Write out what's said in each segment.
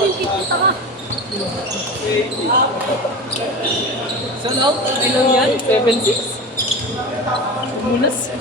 Kita ka. So now, ilang yan? 7-6? Munas.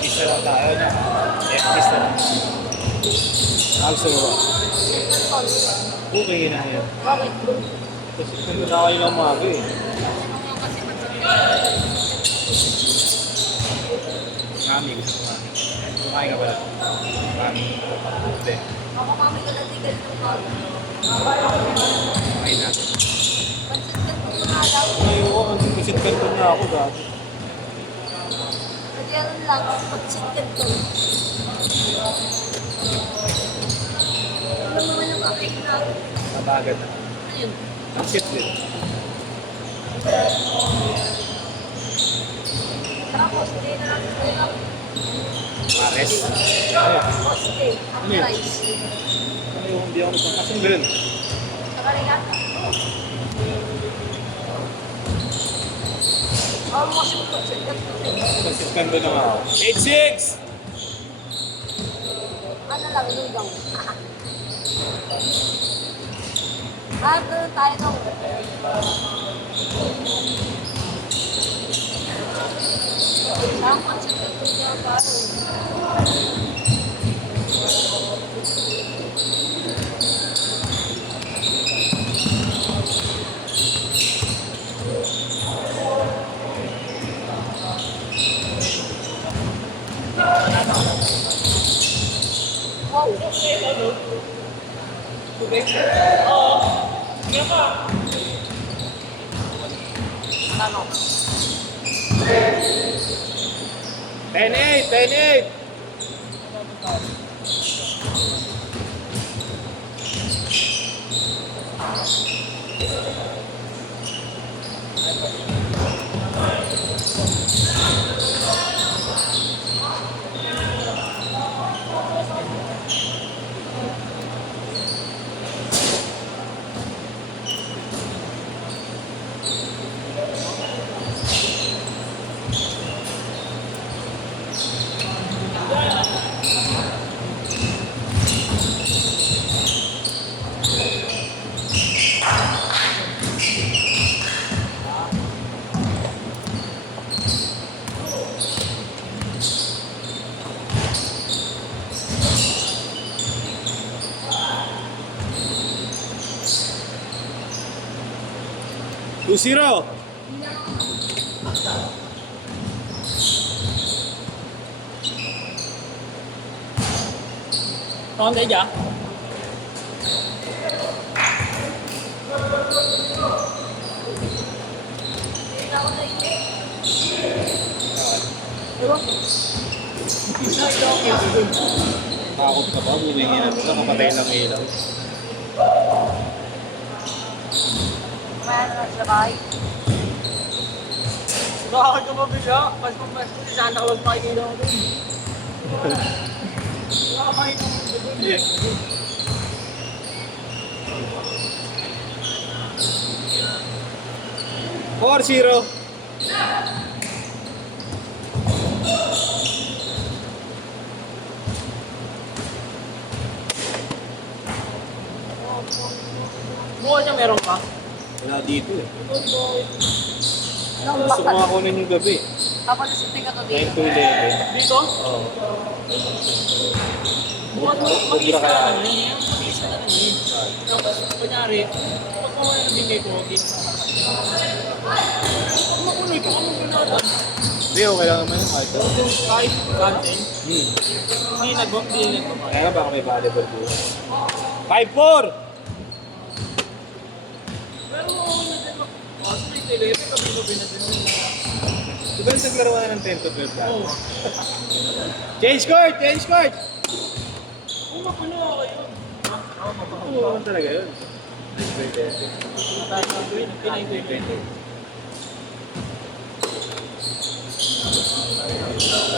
Isa lang tayo na. Isa lang. Gusto mo ba? Okay na yan. Bakit? Kasi kung na kayo ng umaga eh. Mami, gusto ko mami. Kumain ka pala. Mami. Hindi. Ako mami ko natigal ng mga. Kumain natin. Pansit ka po na daw. Ayoko, mag-visit kanto na ako dati. Kasi ano lang, pansit ka to. Ano naman yung kakain natin? Mabagal na. Ayun. Ang cute din. Tapos, hindi na natin sila. Pares. Tapos, okay. Ano yun? Rice. Ayoko, hindi ako nagpapasing din. Saka rin yata. Almost yung pansit ka to. Visit kanto na nga ako. 8-6! Ano lang, lugaw. Doon tayo nung. Ang pansit ka to niya tayo. Wow. Ano? 10-8! 10-8! Two zero. Còn để dạ? Ewan ko. Takot ka ba? Bumingi na ito. Kapatay ng ilaw. Kaya na sa bahay. Bakit ka mabila? Mas kung mas kung saan ako magpakikita ko doon. Nakakakita ko doon eh. 4-0. Mukha siya meron ka? Wala dito eh. Anong Gusto ko bakal? nga kunin yung gabi. Tapos nasiting ka to 9 dito. to 11. Dito? Oo. Mukha mo Sobra mag-isa kaya. ka na eh. Mag-isa ka na eh. Tapos, kunyari, pag kuha ng bigay ko, pag makuloy ka, kung pinatan. Hindi, okay lang naman yung kahit. Kahit kanting, Hmm. hindi nagbabayad. Kaya nga baka may volleyball bukas. 5-4! Pero, kasi may telepe, kami-kami na din. Di ba naglaro ka na ng 10 to 12 lang? Oo. Change court! Change court! Kung makulo ako yun. Oo, naman talaga yun.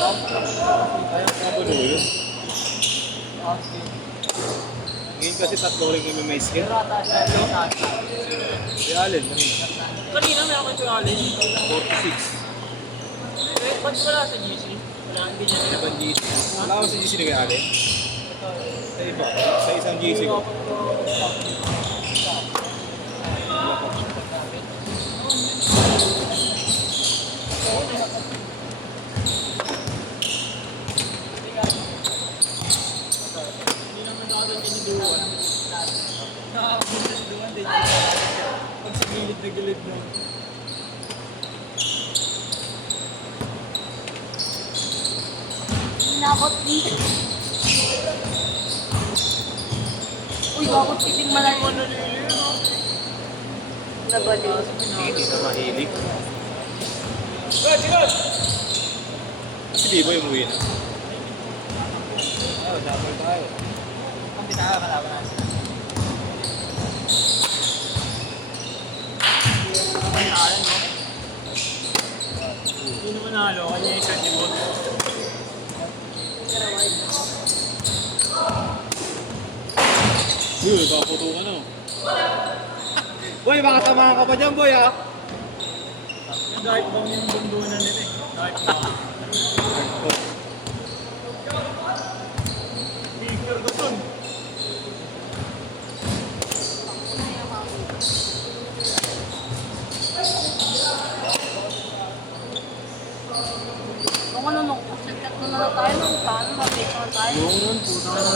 Kaya kabulo yun. Ngayon kasi tatlo rin kami may skill. Si Allen, Kanina may ako yung alin. 46. Eh, ba't wala sa GC? Wala, hindi niya nila. Ibang GC. Wala ako sa GC ni Kuya Allen. Sa iba, sa isang GC ko. Hindi naman ako doon tiniduan. Nakakapunta si Duan din. Pag sa gilid na gilid na. Nakot dito. Uy, bakit titing malayo na nabaliw. Hindi na mahilig. Go! Si Biboy umuwi na. Oh, double tayo. Ang pinakakalaban natin. Pangalan mo? Hindi naman nalo. Kanya yung 20 volt. Uy, nagpaputo ka na. Boy, baka tamahan ka pa dyan, boy, ah. Yung kahit bang yung bundunan nila eh. Kahit bang. Victor Gason. Kung ano nung kusagkat na lang tayo nung paano mabake na tayo. Yung nun, puta ka na.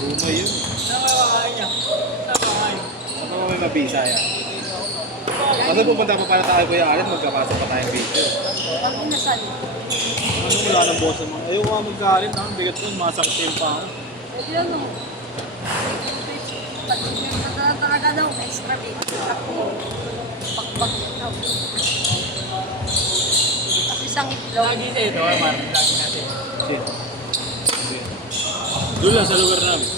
Umay yun. Saan kakakain niya? Saan kakakain? Saka mo may mabisa yan. Kasi pupunta pa pala tayo, Kuya Allen, magkakasa pa tayong video. Pag inasal. Ano, wala ng boss naman. Ayaw nga magka-Allen, ha? Bigat nun, masakit yung pa ako. Pwede lang nung. Pag talaga daw, extra big. Ako, pakbag daw. Tapos isang itlog. Lagi sa ito, Mark. Lagi natin. Shit. Doon lang sa lugar namin.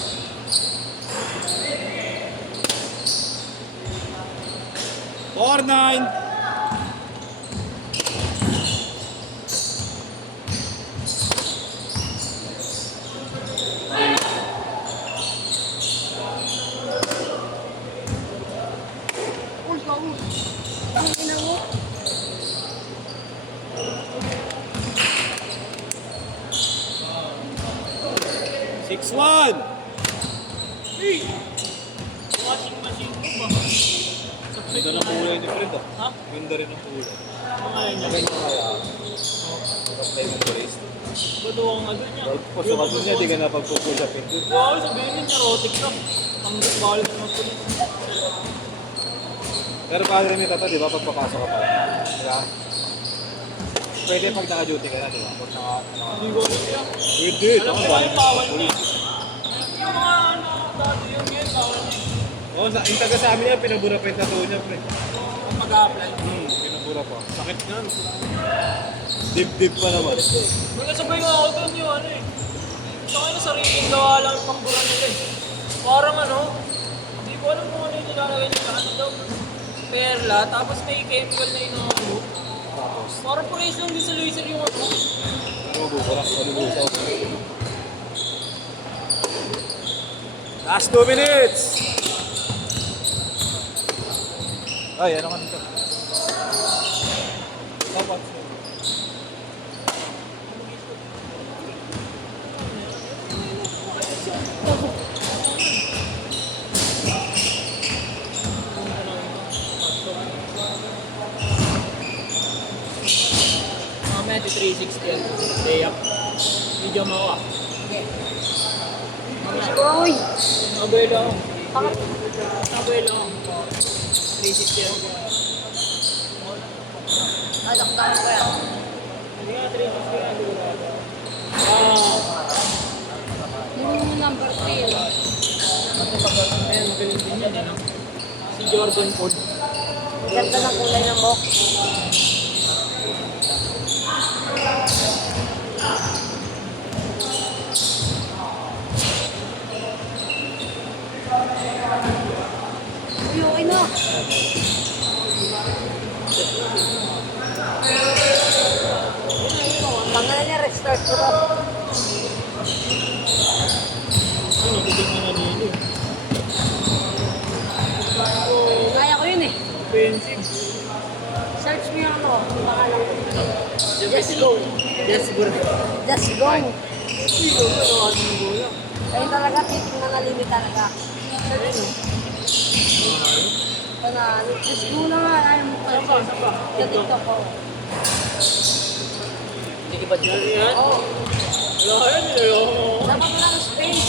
Or 9. Uy, gawo. Ang ina mo. Six one. Hey! Washing machine mo ba? Ganda ng kulay ni Fred, ah. Ha? Ganda rin ng kulay. Mga yan niya. Ganda kaya. Mag-apply ng brace. Ba't ang ano niya? Pasukat mo niya, di ka na pagpupull sa pinto. Wow, sabihin niya, rotic ka. Ang bawal sa mga pulis. Pero paano rin yung tata, di ba? Pagpapasok ka pa. Diba? Pwede pag naka-duty ka na, di ba? Pag Hindi ko alam yan. Pwede, Alam tama ko ba? yung bawal niya. Yung mga ano, dati yung yan, bawal niya. Oo, yung taga sa amin yan, pinabura pa yung tattoo niya, pre. Kung mag-a-apply. Pinabura Wala pa. Sakit nga. Dib-dib pa naman. Magkasabay nga ako doon yung ano eh. Sa akin na sariling gawa lang yung pangburan nila eh. Parang ano, hindi ko alam kung ano yung nilalagay nila. Ano daw, perla, tapos may chemical na inaano. Tapos, Parang praise lang din sa laser yung ano. wala. Palubusaw. Last 2 minutes! Ay, ano ka nito? Dapat. Mamaya di 360 yan. Stay up. Video mo ako ah. Uy! Abelo ako. Bakit? Abelo ako. 360 yan. Adakdakan ko yan. Hindi nga 360 yan. Yung number 3. Ayan, magaling din yan. Ano? Si Jordan Ford. Ganda ng kulay ng box. Uy, okay na. Tanggal na niya, restart ko to. Ano, pitik na nalili. Kaya ko yun eh. Offensive. Search mo yung ano, yung pangalan ko. Just go. Just go. Just go. Sino ba yung ating bola? Ayun talaga, titignan na limit talaga. Ayun o. Pana, just go na nga. Ayaw mo pa. Sa TikTok ko. Hindi ba dyan yan? Oo. Wala yan, niloloko mo. Dapat wala ng space.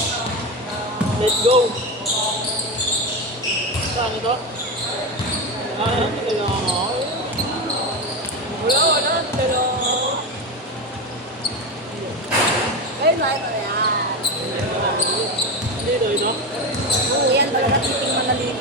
Let's go. Saan ito? Wala yan, niloloko mo. Wala, niloloko mo. Ayun na, ito na yan. Dito, ito. Oo, yan talaga titignan na limit.